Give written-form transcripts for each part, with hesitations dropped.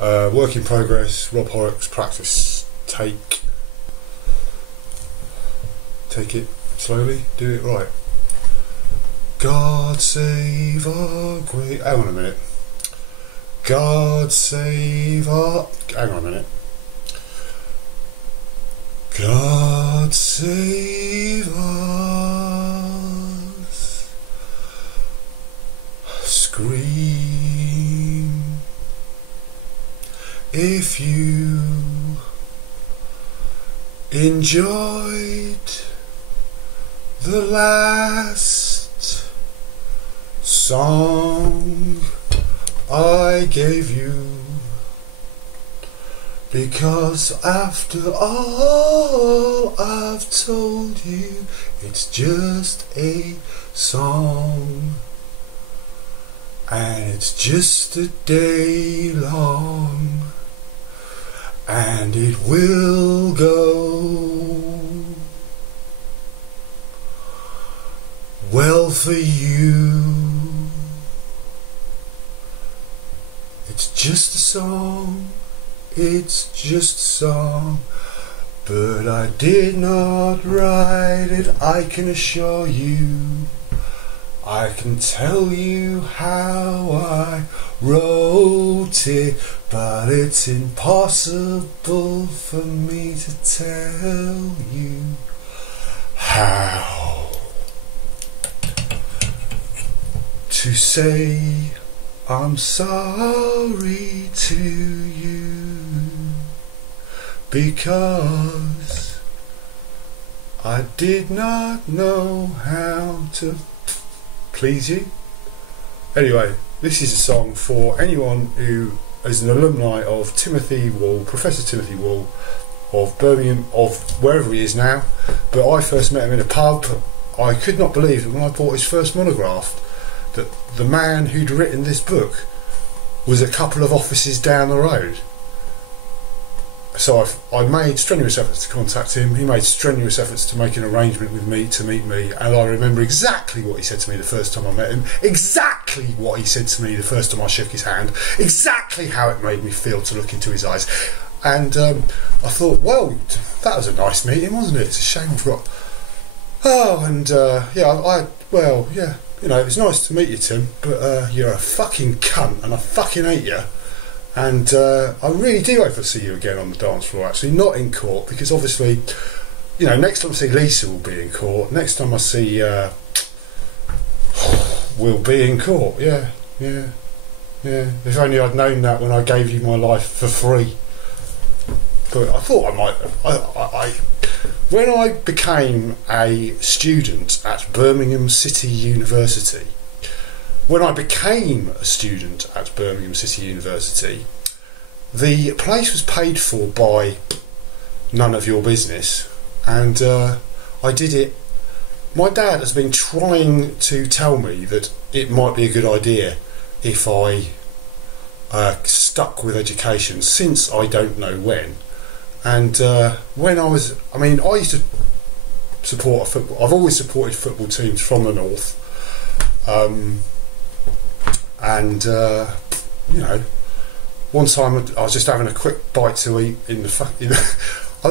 Work in progress. Rob Horrocks practice. Take it slowly. Do it right. God save our great. Hang on a minute. God save our. Hang on a minute. God save us. Scream if you enjoyed the last song I gave you, because after all I've told you, it's just a song, and it's just a day long, and it will go well for you. It's just a song, it's just a song, but I did not write it, I can assure you. I can tell you how I wrote it, but it's impossible for me to tell you how. To say I'm sorry to you, because I did not know how to please you. Anyway, this is a song for anyone who is an alumni of Timothy Wall, Professor Timothy Wall of Birmingham, of wherever he is now. But I first met him in a pub. I could not believe it when I bought his first monograph that the man who'd written this book was a couple of offices down the road. So I made strenuous efforts to contact him. He made strenuous efforts to make an arrangement with me to meet me, and I remember exactly what he said to me the first time I met him, exactly what he said to me the first time I shook his hand, exactly how it made me feel to look into his eyes. And I thought, well, that was a nice meeting, wasn't it? It's a shame we've got... Oh, and yeah, you know, it was nice to meet you, Tim, but you're a fucking cunt and I fucking hate you. And I really do hope to see you again on the dance floor, actually, not in court, because obviously, you know, next time I see Lisa will be in court, next time I see we'll be in court, yeah. If only I'd known that when I gave you my life for free. But I thought I might, when I became a student at Birmingham City University, the place was paid for by none of your business, and I did it. My dad has been trying to tell me that it might be a good idea if I stuck with education since I don't know when. And when I used to support football. I've always supported football teams from the north. You know, one time I was just having a quick bite to eat in the I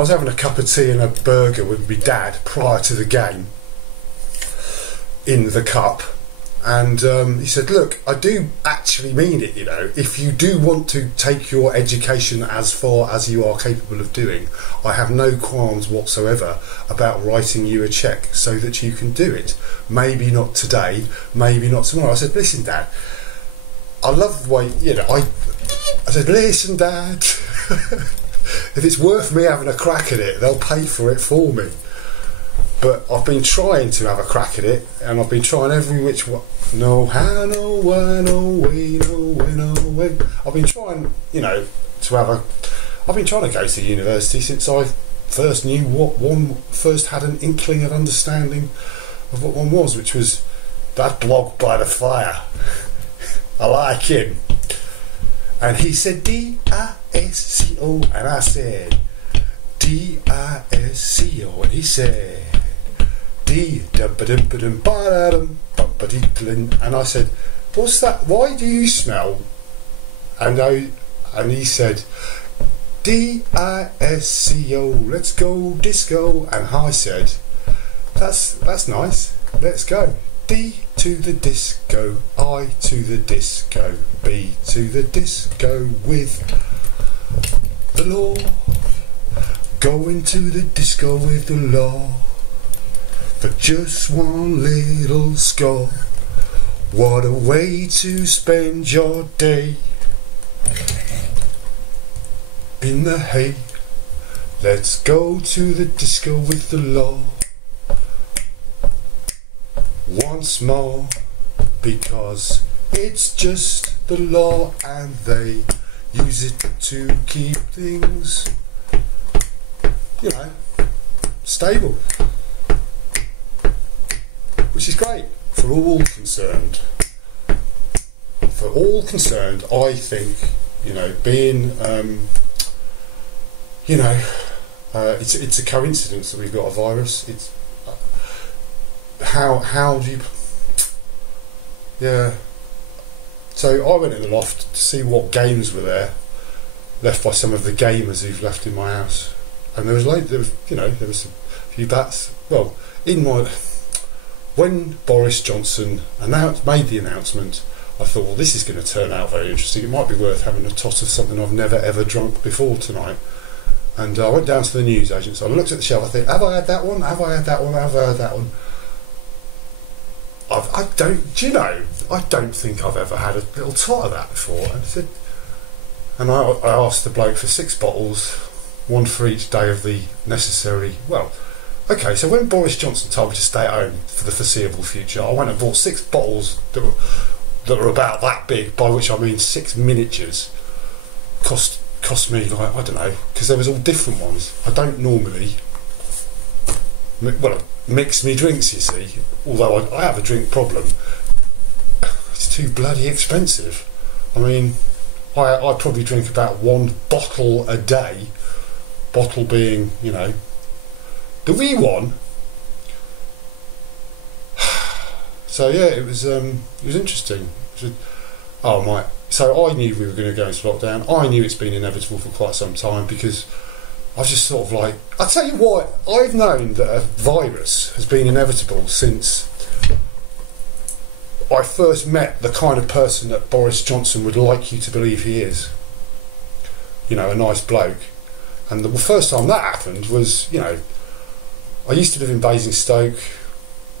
was having a cup of tea and a burger with my dad prior to the game in the cup, and he said, look, I do actually mean it, you know, if you do want to take your education as far as you are capable of doing, I have no qualms whatsoever about writing you a cheque so that you can do it. Maybe not today, maybe not tomorrow. I said, listen, Dad, I love the way, you know, I said, listen, Dad, if it's worth me having a crack at it, they'll pay for it for me. But I've been trying to have a crack at it, and I've been trying every which way. No how, no why, no way, no way, no way. I've been trying, you know, I've been trying to go to university since I first had an inkling of understanding of what one was, which was that blog by the fire. I like him. And he said D-I-S-C-O, and I said D-I-S-C-O, and he said D-da-ba-dum-ba-dum-ba-da-dum, and I said, what's that? Why do you smell and he said, D-I-S-C-O, let's go disco. And I said, that's nice, let's go. D to the disco, I to the disco, B to the disco with the law. Going to the disco with the law for just one little score. What a way to spend your day in the hay. Let's go to the disco with the law once more, because it's just the law and they use it to keep things, you know, stable, which is great for all concerned. For all concerned, I think, you know, being, you know, it's a coincidence that we've got a virus. It's how do you, yeah. So I went in the loft to see what games were there, left by some of the gamers who've left in my house, and there was you know, there was a few bats. Well, when Boris Johnson made the announcement, I thought, well, this is going to turn out very interesting. It might be worth having a tot of something I've never ever drunk before tonight. And I went down to the newsagent. So I looked at the shelf. I think, have I had that one? Have I had that one? Have I had that one? Do you know? I don't think I've ever had a little tot of that before. And I asked the bloke for 6 bottles, one for each day of the necessary. Well, okay. So when Boris Johnson told me to stay at home for the foreseeable future, I went and bought 6 bottles that were about that big, by which I mean 6 miniatures. Cost me, like, I don't know, because there was all different ones. I don't normally mix me drinks, you see, although I have a drink problem. It's too bloody expensive. I mean, I probably drink about 1 bottle a day, bottle being, you know, the wee one. So yeah, it was interesting. So I knew we were going to go into lockdown. I knew it's been inevitable for quite some time, because I was just sort of like, I'll tell you what, I've known that a virus has been inevitable since I first met the kind of person that Boris Johnson would like you to believe he is. You know, a nice bloke. And the first time that happened was, you know, I used to live in Basingstoke,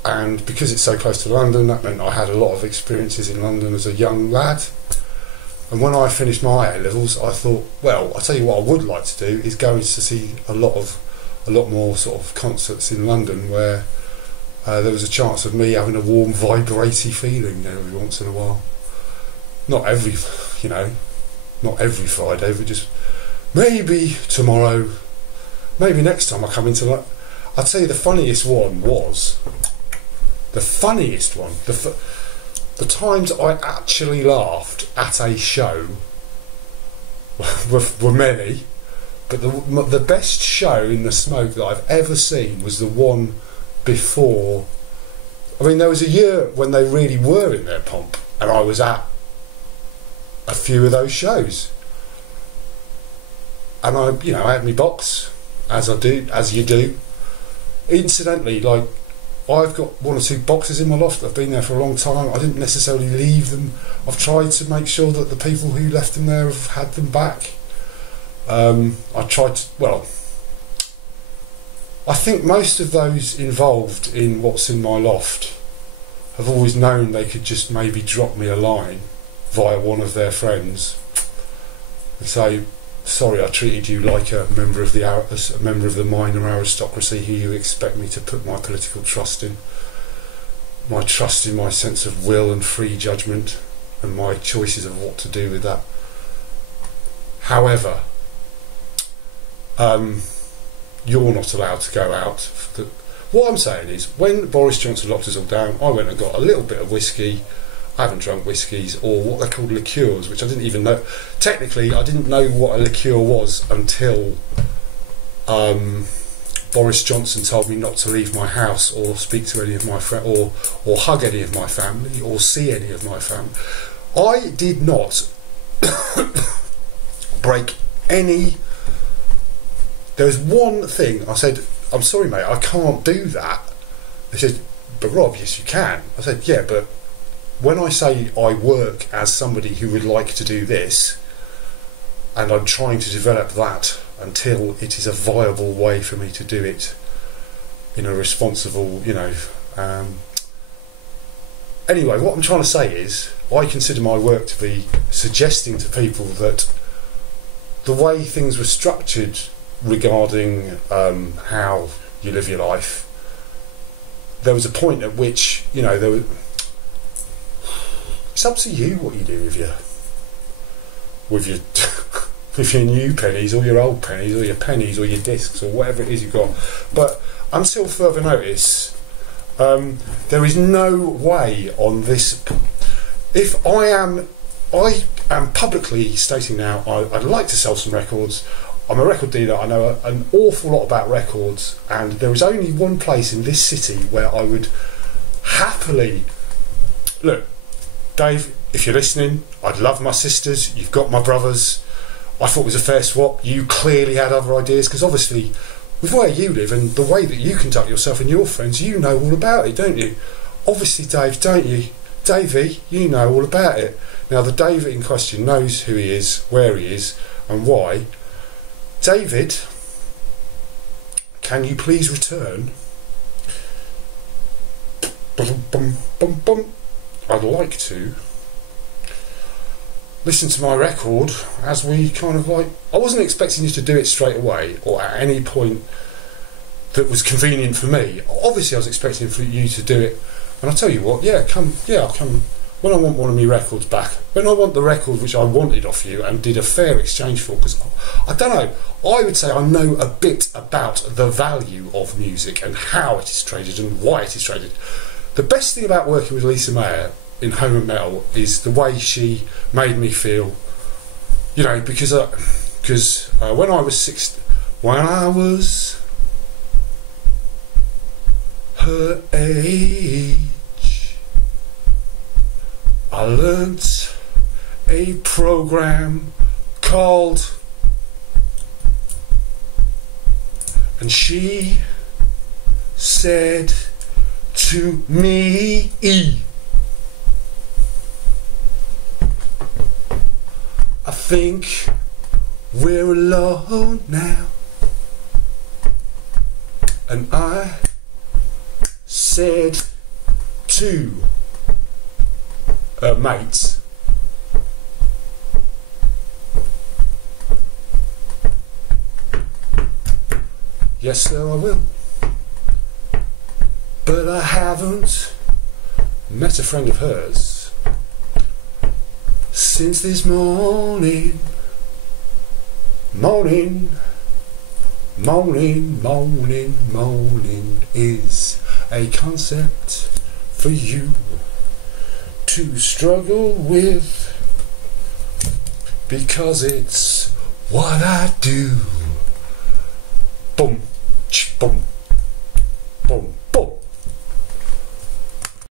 and because it's so close to London, that meant I had a lot of experiences in London as a young lad. And when I finished my A-levels, I thought, well, I'll tell you what I would like to do is go to see a lot more sort of concerts in London where there was a chance of me having a warm, vibraty feeling every once in a while. Not every Friday, but just maybe tomorrow, maybe next time I come into that. I'll tell you, the funniest one was, the times I actually laughed at a show were many, but the best show in the smoke that I've ever seen was the one before. I mean, there was a year when they really were in their pomp, and I was at a few of those shows, and I had my box, as you do. Incidentally, like, I've got 1 or 2 boxes in my loft that have been there for a long time. I didn't necessarily leave them. I've tried to make sure that the people who left them there have had them back. I think most of those involved in what's in my loft have always known they could just maybe drop me a line via one of their friends and say, sorry, I treated you like a member of the minor aristocracy who you expect me to put my political trust in. My trust in my sense of will and free judgment and my choices of what to do with that. However, you're not allowed to go out. What I'm saying is, when Boris Johnson locked us all down, I went and got a little bit of whiskey. I haven't drunk whiskies, or what they're called liqueurs, which I didn't even know. Technically, I didn't know what a liqueur was until Boris Johnson told me not to leave my house or speak to any of my friends, or hug any of my family, or see any of my family. I did not break any. There's one thing I said, I'm sorry mate, I can't do that. They said, but Rob, yes you can. I said, yeah, but when I say I work as somebody who would like to do this, and I'm trying to develop that until it is a viable way for me to do it in a responsible, anyway, what I'm trying to say is, I consider my work to be suggesting to people that the way things were structured regarding how you live your life, there was a point at which, it's up to you what you do with your with your new pennies or your old pennies or your pennies or your discs or whatever it is you've got. But until further notice, there is no way on this. If I am publicly stating now, I'd like to sell some records. I'm a record dealer, I know an awful lot about records, and there is only one place in this city where I would happily... Look, Dave, if you're listening, I'd love my sisters, you've got my brothers. I thought it was a fair swap. You clearly had other ideas, because obviously, with where you live and the way that you conduct yourself and your friends, you know all about it, don't you? Obviously, Dave, don't you? Davey, you know all about it. Now, the David in question knows who he is, where he is, and why. David, can you please return? I'd like to listen to my record as we kind of like... I wasn't expecting you to do it straight away or at any point that was convenient for me. Obviously I was expecting for you to do it, and I'll tell you what, I'll come when I want one of my records back, when I want the record which I wanted off you and did a fair exchange for, because I don't know, I would say I know a bit about the value of music and how it is traded and why it is traded. The best thing about working with Lisa Mayer in Home and Metal is the way she made me feel, because when I was her age, I learnt a program called, and she said to me, I think we're alone now. And I said to mates, yes sir, I will. But I haven't met a friend of hers since this morning. Morning is a concept for you to struggle with, because it's what I do. Boom, boom, boom.